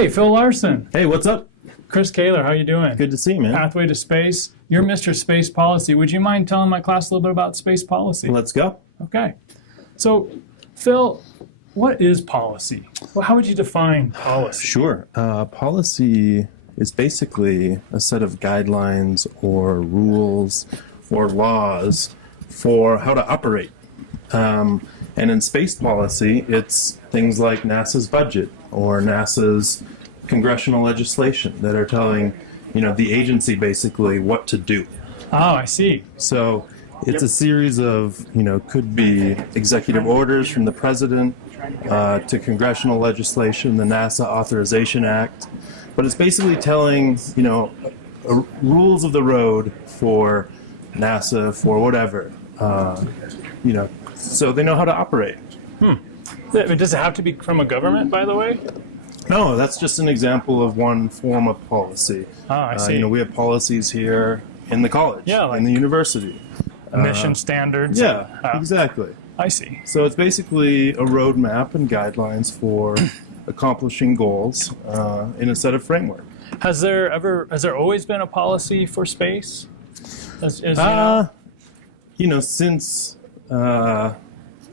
Hey, Phil Larson. Hey, what's up? Chris Kaler, how you doing? Good to see you, man. Pathway to Space. You're Mr. Space Policy. Would you mind telling my class a little bit about space policy? Let's go. Okay. So, Phil, what is policy? Well, how would you define policy? Sure. Policy is basically a set of guidelines or rules or laws for how to operate. And in space policy, it's things like NASA's budget or NASA's congressional legislation that are telling, the agency basically what to do. Oh, I see. So it's a series of, could be executive orders from the president to congressional legislation, the NASA Authorization Act. But it's basically telling, rules of the road for NASA, for whatever, so they know how to operate. Does it have to be from a government, by the way? No, that's just an example of one form of policy. I see. We have policies here in the college, in the university. Mission standards. Exactly. I see. So it's basically a roadmap and guidelines for accomplishing goals in a set of framework. Has there always been a policy for space? Since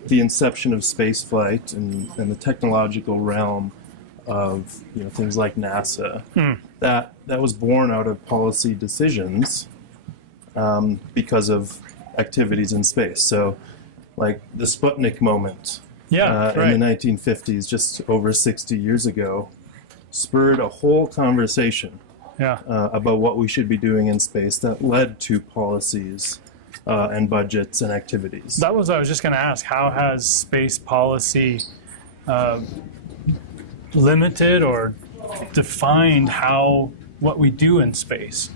the inception of spaceflight and the technological realm of things like NASA, that was born out of policy decisions because of activities in space. So, like the Sputnik moment in the 1950s, just over 60 years ago, spurred a whole conversation about what we should be doing in space that led to policies and budgets and activities. That was what I was just going to ask. How has space policy limited or defined what we do in space?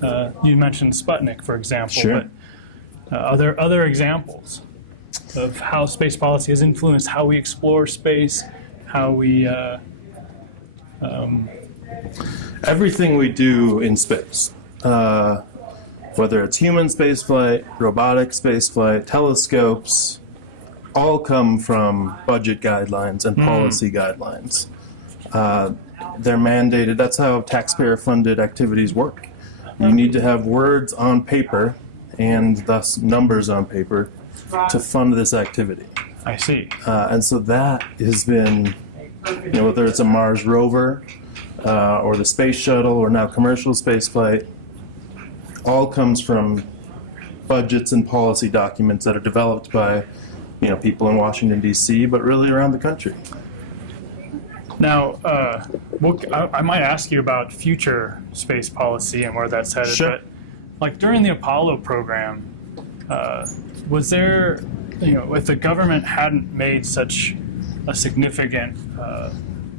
You mentioned Sputnik, for example, but are there other examples of how space policy has influenced how we explore space, how we... Everything we do in space, whether it's human spaceflight, robotic spaceflight, telescopes, all come from budget guidelines and policy guidelines. They're mandated. That's how taxpayer-funded activities work. You need to have words on paper and thus numbers on paper to fund this activity. I see. And so that has been, whether it's a Mars rover or the space shuttle or now commercial spaceflight, all comes from budgets and policy documents that are developed by people in Washington, D.C., but really around the country. Now, I might ask you about future space policy and where that's headed. Sure. But like during the Apollo program, was there, if the government hadn't made such a significant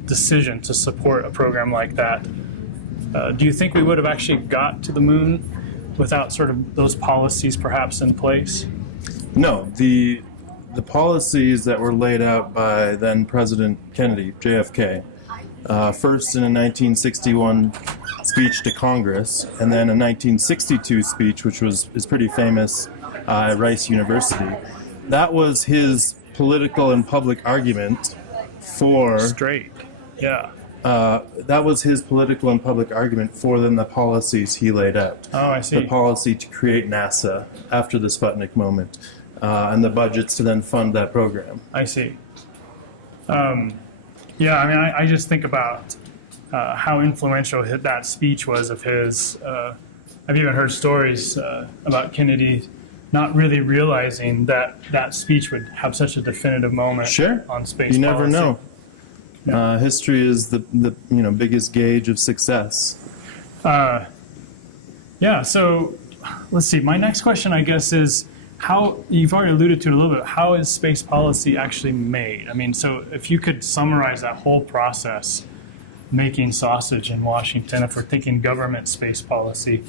decision to support a program like that, do you think we would have actually got to the moon without sort of those policies perhaps in place? No, the policies that were laid out by then President Kennedy, JFK, first in a 1961 speech to Congress, and then a 1962 speech, which is pretty famous at Rice University. That was his political and public argument for... that was his political and public argument for then the policies he laid out. Oh, I see. The policy to create NASA after the Sputnik moment. And the budgets to then fund that program. I see. I just think about how influential that speech was of his. I've even heard stories about Kennedy not really realizing that speech would have such a definitive moment on space policy. You never know. History is the biggest gauge of success. So let's see. My next question, I guess, is how, you've already alluded to it a little bit, how is space policy actually made? I mean, so if you could summarize that whole process, making sausage in Washington, if we're thinking government space policy,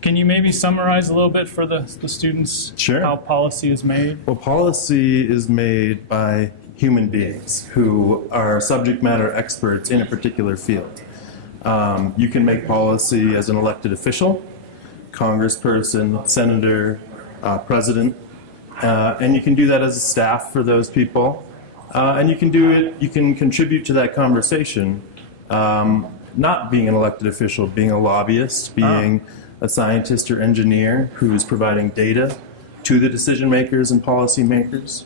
can you maybe summarize a little bit for the students how policy is made? Well, policy is made by human beings who are subject matter experts in a particular field. You can make policy as an elected official, congressperson, senator, president, and you can do that as a staff for those people, and you can contribute to that conversation not being an elected official, being a lobbyist, being a scientist or engineer who's providing data to the decision makers and policy makers.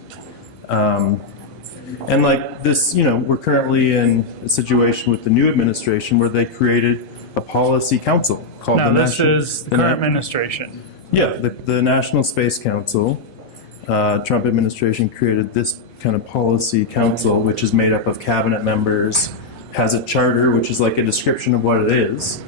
And like this, we're currently in a situation with the new administration where they created a policy council called this is the current administration. Yeah, the National Space Council. Trump administration created this kind of policy council, which is made up of cabinet members, has a charter, which is like a description of what it is,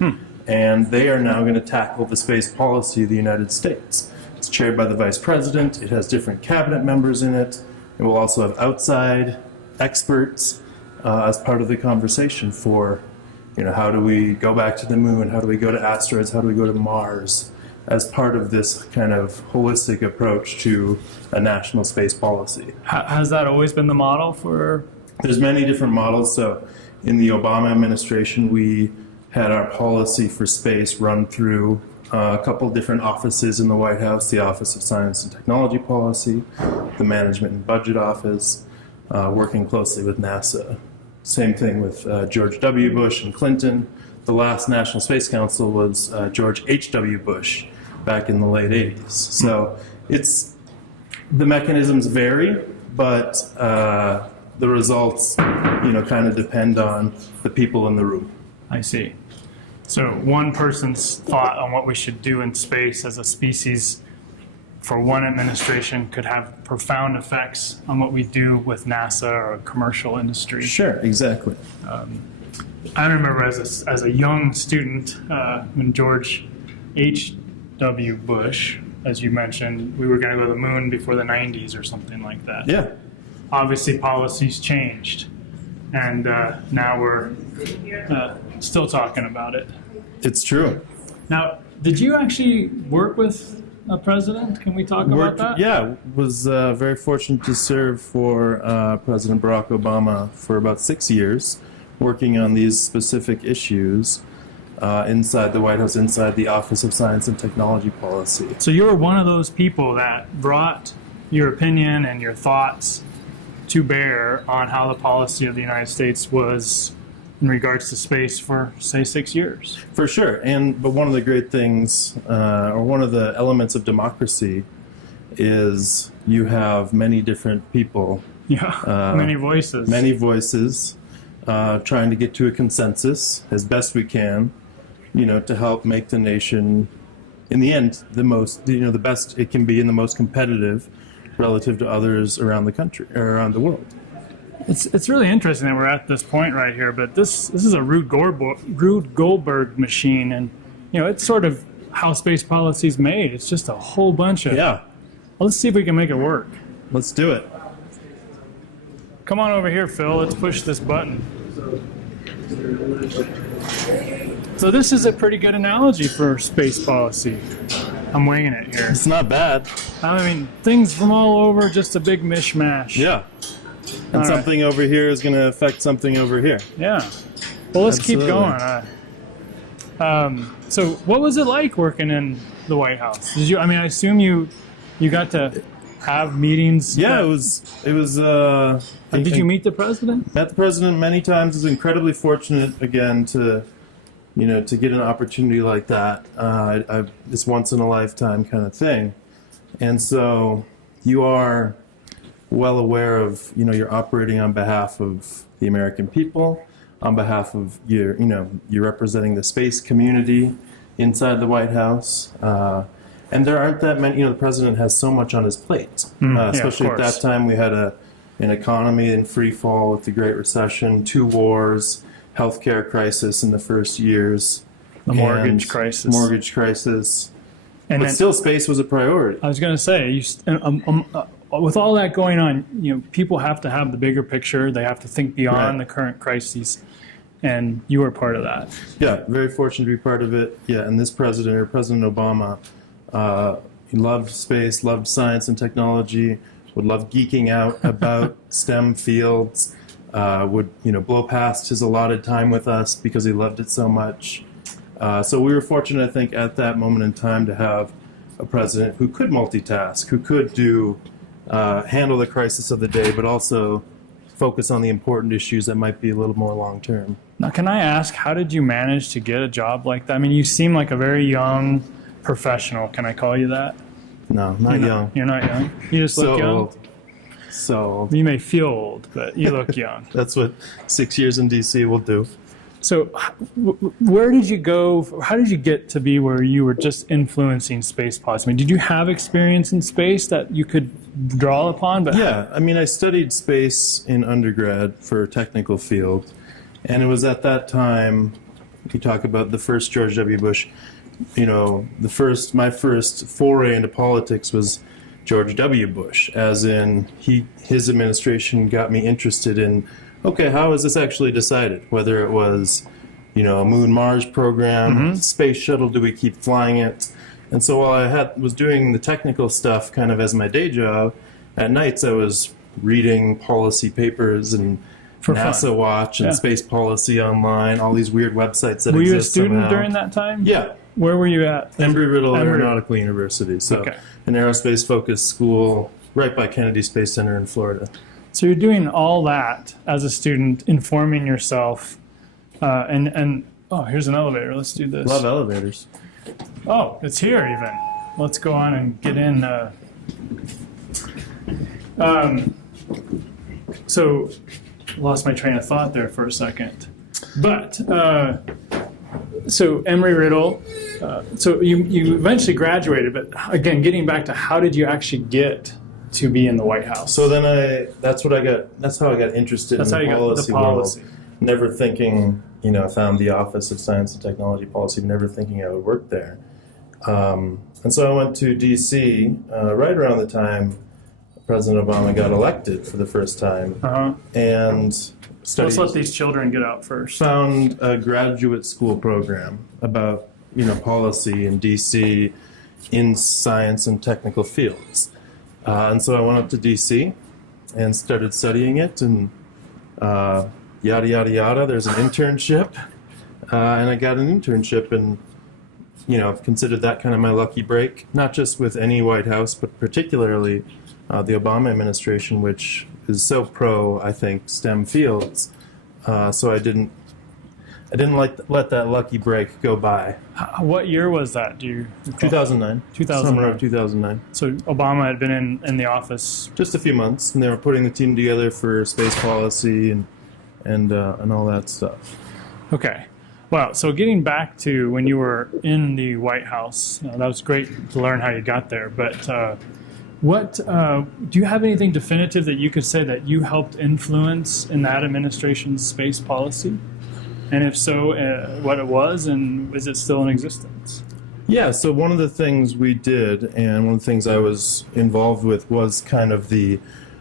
and they are now going to tackle the space policy of the United States. It's chaired by the vice president. It has different cabinet members in it. It will also have outside experts as part of the conversation for, how do we go back to the moon? How do we go to asteroids? How do we go to Mars? As part of this kind of holistic approach to a national space policy. Has that always been the model for? There's many different models. So in the Obama administration, we had our policy for space run through a couple different offices in the White House, the Office of Science and Technology Policy, the Management and Budget Office, working closely with NASA. Same thing with George W. Bush and Clinton. The last National Space Council was George H.W. Bush back in the late 80s. So the mechanisms vary, but the results, kind of depend on the people in the room. I see. So one person's thought on what we should do in space as a species for one administration could have profound effects on what we do with NASA or commercial industry. Sure, exactly. I remember as a young student when George H.W. Bush, as you mentioned, we were going to go to the moon before the 90s or something like that. Yeah. Obviously, policies changed, and now we're still talking about it. It's true. Now, did you actually work with a president? Can we talk about that? Yeah, was very fortunate to serve for President Barack Obama for about 6 years, working on these specific issues inside the White House, inside the Office of Science and Technology Policy. So you were one of those people that brought your opinion and your thoughts to bear on how the policy of the United States was in regards to space for, say, 6 years. For sure. But one of the great things, or one of the elements of democracy, is you have many different people. Yeah, many voices. Many voices trying to get to a consensus as best we can, to help make the nation, in the end, the best it can be and the most competitive relative to others around the country, or around the world. It's really interesting that we're at this point right here, but this is a Rube Goldberg machine, and it's sort of how space policy is made. It's just a whole bunch of Well, let's see if we can make it work. Let's do it. Come on over here, Phil. Let's push this button. So this is a pretty good analogy for space policy. I'm winging it here. It's not bad. I mean, things from all over, just a big mishmash. Yeah. And All something over here is going to affect something over here. Yeah. Well, let's Absolutely. keep going. So what was it like working in the White House? I assume you got to have meetings? Yeah, it was. Did you meet the president? Met the president many times. Was incredibly fortunate again to get an opportunity like that. It's once in a lifetime kind of thing, and so you are well aware of you're operating on behalf of the American people, on behalf of you're representing the space community inside the White House. And there aren't that many, the president has so much on his plate, especially at that time. We had an economy in free fall with the Great Recession, 2 wars, healthcare crisis in the first years. The mortgage crisis. But still, space was a priority. I was going to say, with all that going on, people have to have the bigger picture. They have to think beyond the current crises. And you were part of that. Yeah, very fortunate to be part of it. Yeah, and this president, or President Obama, he loved space, loved science and technology, would love geeking out about STEM fields, would blow past his allotted time with us because he loved it so much. So we were fortunate, I think, at that moment in time to have a president who could multitask, who could handle the crisis of the day, but also focus on the important issues that might be a little more long term. Now, can I ask, how did you manage to get a job like that? I mean, you seem like a very young professional. Can I call you that? No, not young. You're not young. You just look So young. old. So old. You may feel old, but you look young. That's what 6 years in DC will do. So, where did you go? How did you get to be where you were just influencing space policy? I mean, did you have experience in space that you could draw upon? But Yeah, I mean, I studied space in undergrad for a technical field, and it was at that time, you talk about the first George W. Bush, you know, my first foray into politics was George W. Bush, as in his administration got me interested in, okay, how is this actually decided? Whether it was, you know, a Moon-Mars program, space shuttle, do we keep flying it? And so while I was doing the technical stuff kind of as my day job, at nights I was reading policy papers and For NASA fun. Watch and Yeah. Space Policy Online, all these weird websites that were you a exist student somehow. during that time? Yeah. Where were you at? Embry-Riddle Embry- Aeronautical University. So Okay. an aerospace-focused school right by Kennedy Space Center in Florida. So you're doing all that as a student, informing yourself, and oh, here's an elevator. Let's do this. Love elevators. Oh, it's here even. Let's go on and get in. So, lost my train of thought there for a second. But, so Embry-Riddle, so you eventually graduated, but again, getting back to how did you actually get to be in the White House? So then that's how I got interested That's in how the you got policy, the policy. world. Never thinking, you know, I found the Office of Science and Technology Policy, never thinking I would work there. And so I went to DC right around the time President Obama got elected for the first time, and studied. Let's let these children get out first. Found a graduate school program about, you know, policy in DC in science and technical fields. And so I went up to DC and started studying it, and yada, yada, yada. There's an internship, and I got an internship, and, you know, I've considered that kind of my lucky break, not just with any White House, but particularly the Obama administration, which is so pro, I think, STEM fields. So I didn't let that lucky break go by. What year was that? Do you recall? 2009. 2009. Summer of 2009. So Obama had been in the office. Just a few months, and they were putting the team together for space policy and all that stuff. Okay. Wow. So getting back to when you were in the White House, that was great to learn how you got there. But what do you have anything definitive that you could say that you helped influence in that administration's space policy? And if so, what it was, and is it still in existence? Yeah, so one of the things we did, and one of the things I was involved with, was kind of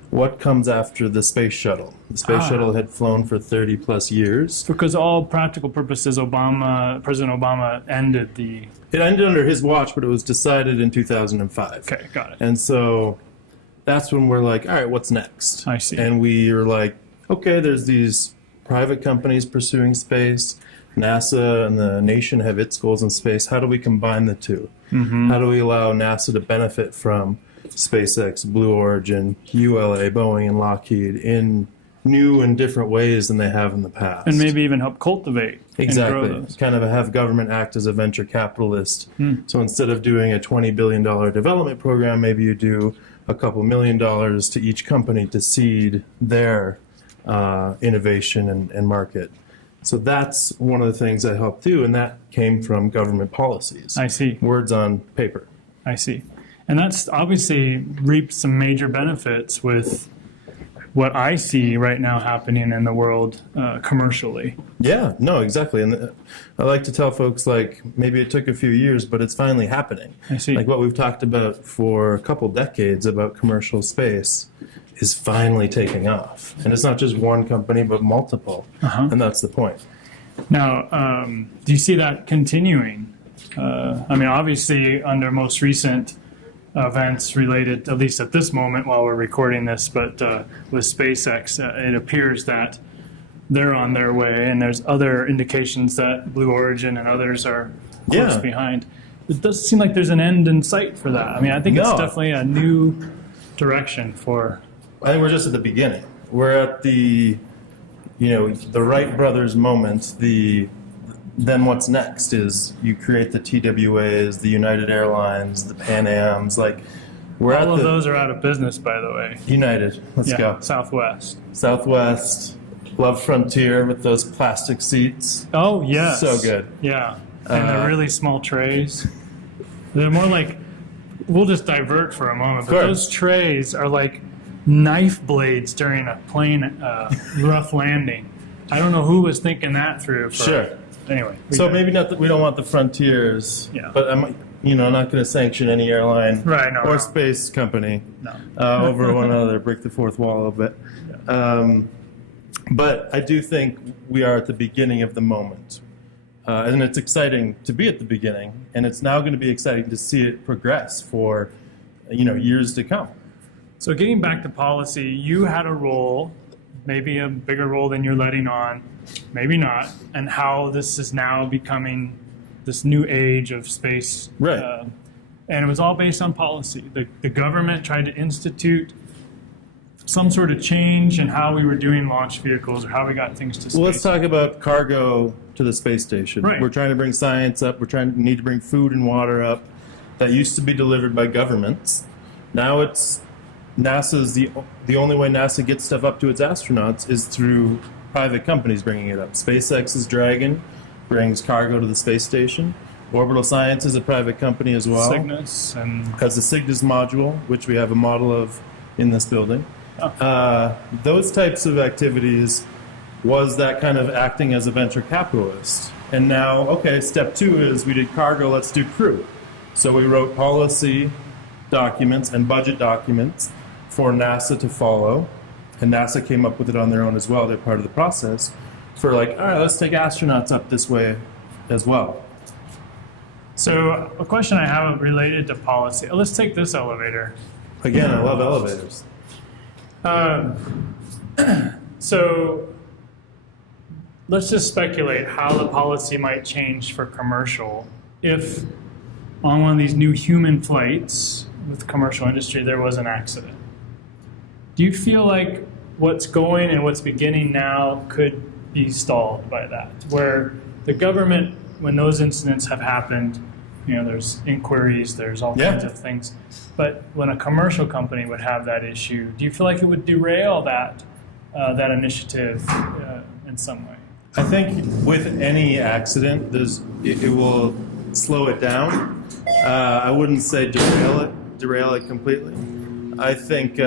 what comes after the space shuttle. The space shuttle had flown for 30 plus years. Because all practical purposes, President Obama ended the... It ended under his watch, but it was decided in 2005. Okay, got it. And so that's when we're like, all right, what's next? I see. And we were like, okay, there's these private companies pursuing space. NASA and the nation have its goals in space. How do we combine the two? How do we allow NASA to benefit from SpaceX, Blue Origin, ULA, Boeing, and Lockheed in new and different ways than they have in the past? And maybe even help cultivate and grow Exactly. those. Kind of have government act as a venture capitalist. So instead of doing a $20 billion development program, maybe you do a couple $1 million to each company to seed their innovation and market. So that's one of the things I helped do, and that came from government policies. I see. Words on paper. I see. And that's obviously reaped some major benefits with what I see right now happening in the world commercially. Yeah, no, exactly. And I like to tell folks, like, maybe it took a few years, but it's finally happening. I see. Like what we've talked about for a couple decades about commercial space is finally taking off. And it's not just one company, but multiple. And that's the point. Now, do you see that continuing? I mean, obviously, under most recent events related, at least at this moment while we're recording this, but with SpaceX, it appears that they're on their way, and there's other indications that Blue Origin and others are close behind. It doesn't seem like there's an end in sight for that. I mean, I think it's definitely a new direction for... I think we're just at the beginning. we're at the, the Wright brothers moment. Then what's next is you create the TWAs, the United Airlines, the Pan Ams. Like, we're All at of the those are out of business, by the way. United. Let's go. Southwest. Southwest. Love Frontier with those plastic seats. Oh, yes. So good. Yeah. And the really small trays. They're more like, we'll just divert for a moment, but those trays are like knife blades during a plane rough landing. I don't know who was thinking that through. Sure. Anyway. So maybe not that we don't want the Frontiers, but I'm not going to sanction any airline or space company over one another, break the fourth wall a bit. But I do think we are at the beginning of the moment. And it's exciting to be at the beginning, and it's now going to be exciting to see it progress for, years to come. So getting back to policy, you had a role, maybe a bigger role than you're letting on, maybe not, and how this is now becoming this new age of space. Right. And it was all based on policy. The government tried to institute some sort of change in how we were doing launch vehicles or how we got things to space. Well, let's talk about cargo to the space station. Right. We're trying to bring science up. Need to bring food and water up. That used to be delivered by governments. Now it's NASA's the only way NASA gets stuff up to its astronauts is through private companies bringing it up. SpaceX's Dragon brings cargo to the space station. Orbital Science is a private company as well. Cygnus and has the Cygnus module, which we have a model of in this building. Those types of activities was that kind of acting as a venture capitalist. And now, okay, step two is we did cargo, let's do crew. So we wrote policy documents and budget documents for NASA to follow. And NASA came up with it on their own as well. They're part of the process for all right, let's take astronauts up this way as well. So a question I have related to policy. Let's take this elevator. Again, I love elevators. So let's just speculate how the policy might change for commercial if on one of these new human flights with commercial industry there was an accident. Do you feel like what's going and what's beginning now could be stalled by that? Where the government, when those incidents have happened, there's inquiries, there's all kinds of things. But when a commercial company would have that issue, do you feel like it would derail that initiative in some way? I think with any accident, it will slow it down. I wouldn't say derail it completely. I think,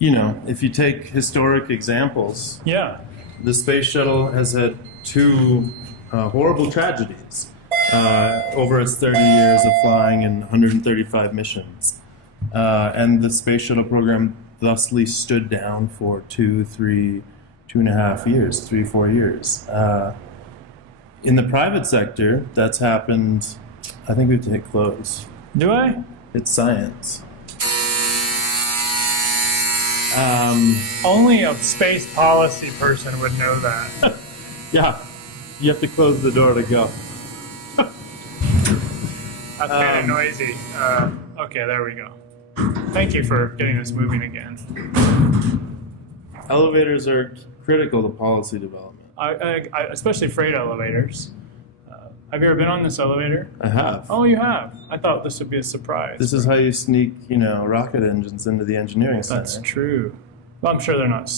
if you take historic examples, the space shuttle has had two horrible tragedies over its 30 years of flying and 135 missions. And the space shuttle program thusly stood down for 2.5 years, 3-4 years. In the private sector, that's happened, I think we have to hit close. Do I? It's science. Only a space policy person would know that. Yeah, you have to close the door to go. That's kind of noisy. Okay, there we go. Thank you for getting this moving again. Elevators are critical to policy development. I especially freight elevators. Have you ever been on this elevator? I have. Oh, you have? I thought this would be a surprise. This is how you sneak, rocket engines into the engineering center. That's true. Well, I'm sure they're not.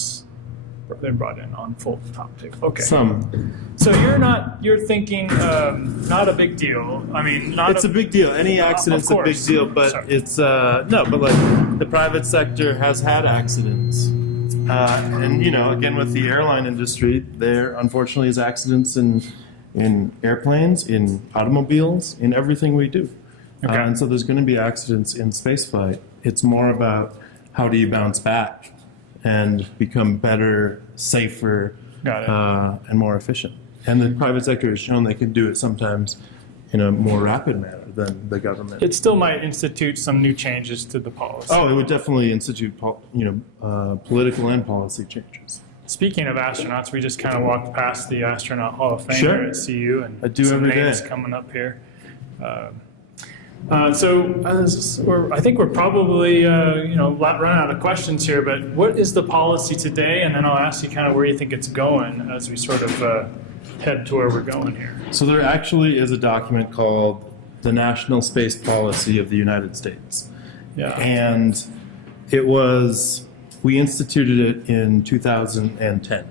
They're brought in on full top too. Okay. Some. So you're thinking not a big deal. I mean, it's a big deal. Any accident's a big deal, but it's but the private sector has had accidents, and again with the airline industry, there unfortunately is accidents in airplanes, in automobiles, in everything we do, and so there's going to be accidents in spaceflight. It's more about how do you bounce back and become better, safer, and more efficient. And the private sector has shown they can do it sometimes in a more rapid manner than the government. It still might institute some new changes to the policy. Oh, it would definitely institute political and policy changes. Speaking of astronauts, we just kind of walked past the Astronaut Hall of Fame here at CU, and I do some every names day. coming up here. I think we're probably run out of questions here. But what is the policy today? And then I'll ask you kind of where you think it's going as we sort of head to where we're going here. So there actually is a document called the National Space Policy of the United States. Yeah. And we instituted it in 2010.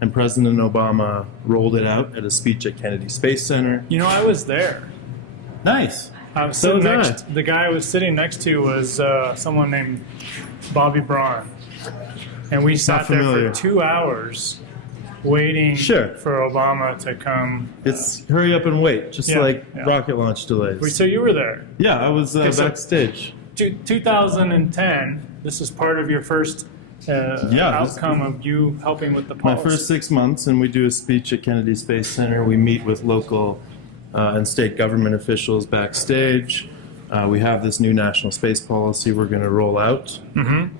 And President Obama rolled it out at a speech at Kennedy Space Center. You know, I was there. Nice. I was So sitting was next. The guy I was sitting next to was someone named Bobby Braun, and we sat there familiar. for 2 hours waiting Sure. for Obama to come. It's hurry up and wait, just Yeah, like yeah. rocket launch delays. So you were there. Yeah, I was so- backstage. 2010. This is part of your first outcome of you helping with the My policy. first 6 months, and we do a speech at Kennedy Space Center. We meet with local and state government officials backstage. We have this new national space policy we're going to roll out,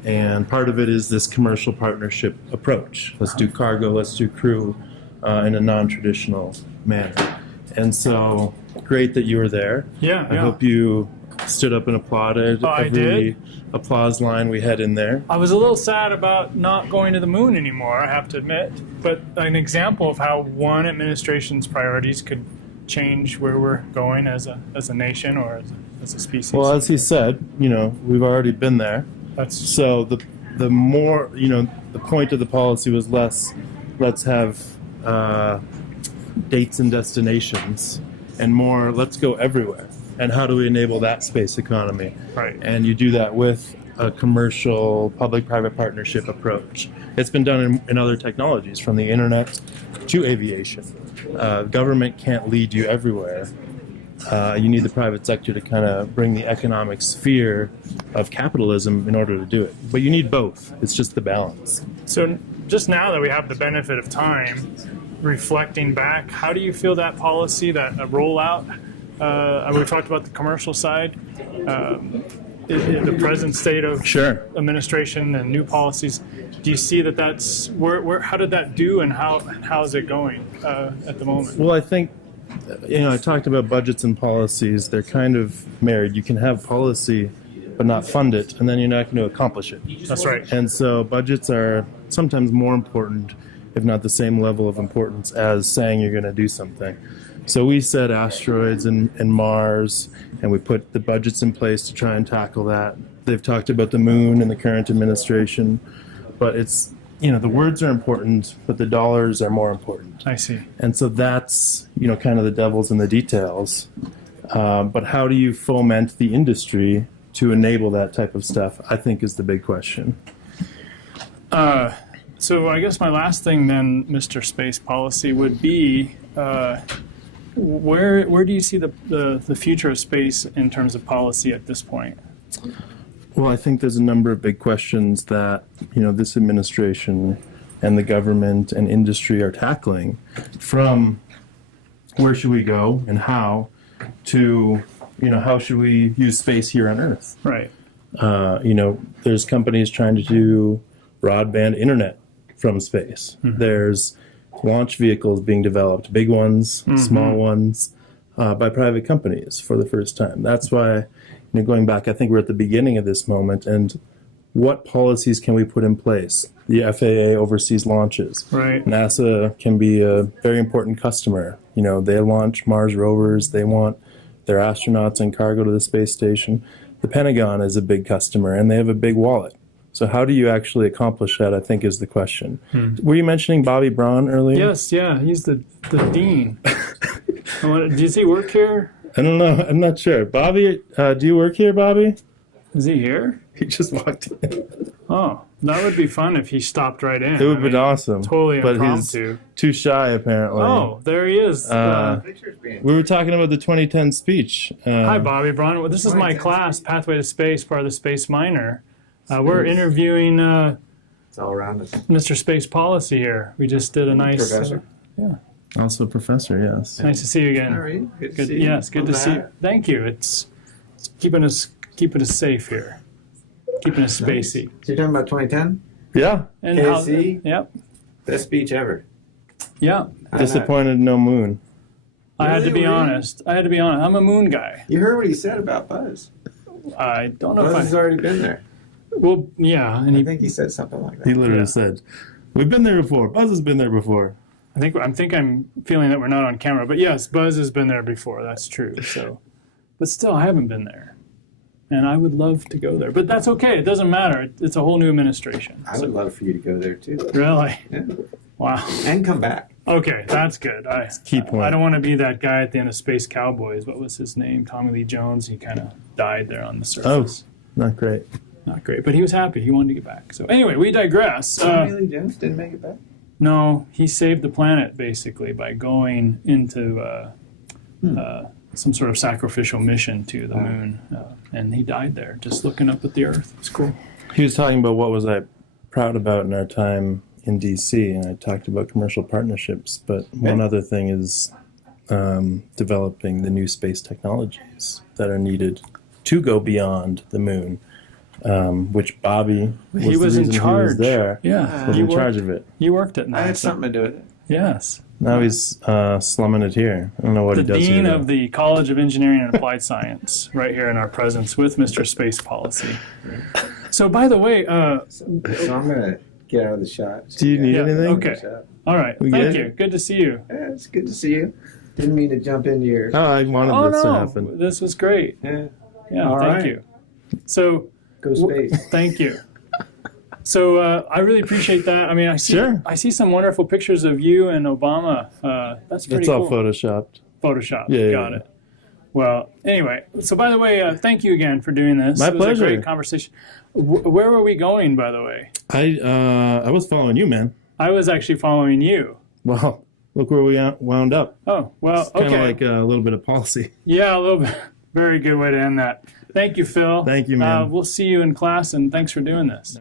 and part of it is this commercial partnership approach. Let's do cargo, let's do crew in a non-traditional manner. And so, great that you were there. Yeah, I yeah. hope you stood up and applauded I every did. applause line we had in there. I was a little sad about not going to the moon anymore, I have to admit. But an example of how one administration's priorities could change where we're going as a nation or as a species. Well, as he said, we've already been there. That's So the more, the point of the policy was let's have dates and destinations, and more, let's go everywhere. And how do we enable that space economy? right. And you do that with a commercial public-private partnership approach. It's been done in other technologies, from the internet to aviation. Government can't lead you everywhere. You need the private sector to kind of bring the economic sphere of capitalism in order to do it. But you need both. It's just the balance. So just now that we have the benefit of time, reflecting back, how do you feel that policy, that rollout? We've talked about the commercial side, the present state of Sure. administration and new policies. Do you see that's where? How did that do, and how is it going at the moment? Well, I think, I talked about budgets and policies. They're kind of married. You can have policy but not fund it, and then you're not going to accomplish it. That's right. And so budgets are sometimes more important, if not the same level of importance, as saying you're going to do something. So we said asteroids and Mars, and we put the budgets in place to try and tackle that. They've talked about the moon in the current administration, but it's, the words are important, but the dollars are more important. I see. And so that's, kind of the devil's in the details. But how do you foment the industry to enable that type of stuff, I think, is the big question. So I guess my last thing then, Mr. Space Policy, would be where do you see the future of space in terms of policy at this point? Well, I think there's a number of big questions that, this administration and the government and industry are tackling, from where should we go and how, to, how should we use space here on Earth? Right. There's companies trying to do broadband internet from space. Mm-hmm. There's launch vehicles being developed, big ones, small ones, by private companies for the first time. That's why, going back, I think we're at the beginning of this moment, and what policies can we put in place? The FAA oversees launches. Right. NASA can be a very important customer. They launch Mars rovers. They want their astronauts and cargo to the space station. The Pentagon is a big customer, and they have a big wallet. So how do you actually accomplish that, I think, is the question. Were you mentioning Bobby Braun earlier? Yes, yeah, he's the dean. Does he work here? I don't know. I'm not sure. Bobby, do you work here, Bobby? Is he here? He just walked in. Oh, that would be fun if he stopped right in. It would have been awesome. Totally but impromptu. he's too shy, apparently. Oh, there he is. We were talking about the 2010 speech. Hi, Bobby Braun. Well, this is my class, Pathway to Space, part of the Space Minor. We're interviewing It's all around us. Mr. Space Policy here. We just did a nice... Professor. Also, professor, yes. Nice to see you again. All right. Good to Good, see you. yes, good I'm to see you. back. Thank you. It's keeping us safe here. Keeping us spacey. So you're talking about 2010? Yeah. And KC? Yep. Best speech ever. Yeah. I'm Disappointed no moon. I had to be Really? honest. I'm a moon guy. You heard what he said about Buzz. I don't know Buzz if has I. already been there. Well, yeah, and I think he said something like that. He literally Yeah. said, "We've been there before. Buzz has been there before." I'm feeling that we're not on camera, but yes, Buzz has been there before. That's true. So, but still, I haven't been there, and I would love to go there. But that's okay. It doesn't matter. It's a whole new administration. I would love for you to go there too. Really? Yeah. Wow. And come back. Okay, that's good. Key point. I don't want to be that guy at the end of Space Cowboys. What was his name? Tommy Lee Jones. He kind of died there on the surface. Not great. Not great, but he was happy. He wanted to get back. So anyway, we digress. Tommy Lee Jones didn't make it back. No, he saved the planet basically by going into some sort of sacrificial mission to the moon, and he died there, just looking up at the Earth. It's cool. He was talking about what was I proud about in our time in DC, and I talked about commercial partnerships, but one other thing is developing the new space technologies that are needed to go beyond the moon, which Bobby was, He was the in reason charge. He was there. Yeah, Was you in worked, charge of it. you worked at NASA. I had something to do with it. Yes. Now he's slumming it here. I don't know what The he does Dean here. of the College of Engineering and Applied Science, right here in our presence with Mr. Space Policy. So, by the way, So I'm gonna get out of the shot. Do you need Yeah, anything? okay. all right. We Thank good? you. Good to see you. Yeah, it's good to see you. Didn't mean to jump into your. Oh, I wanted Oh, this to no. happen. This was great. Yeah. Yeah, All thank right. you. So, Go space. thank you. So I really appreciate that. I mean, I see some wonderful pictures of you and Obama. That's pretty It's all cool. photoshopped. Photoshop. Yeah, Got yeah. it. Well, anyway. So by the way, thank you again for doing this. My it was pleasure. a great conversation. Where were we going, by the way? I was following you, man. I was actually following you. Well, look where we wound up. Oh, well, Kind of okay. like a little bit of policy. Yeah, a little bit. Very good way to end that. Thank you, Phil. Thank you, man. We'll see you in class, and thanks for doing this.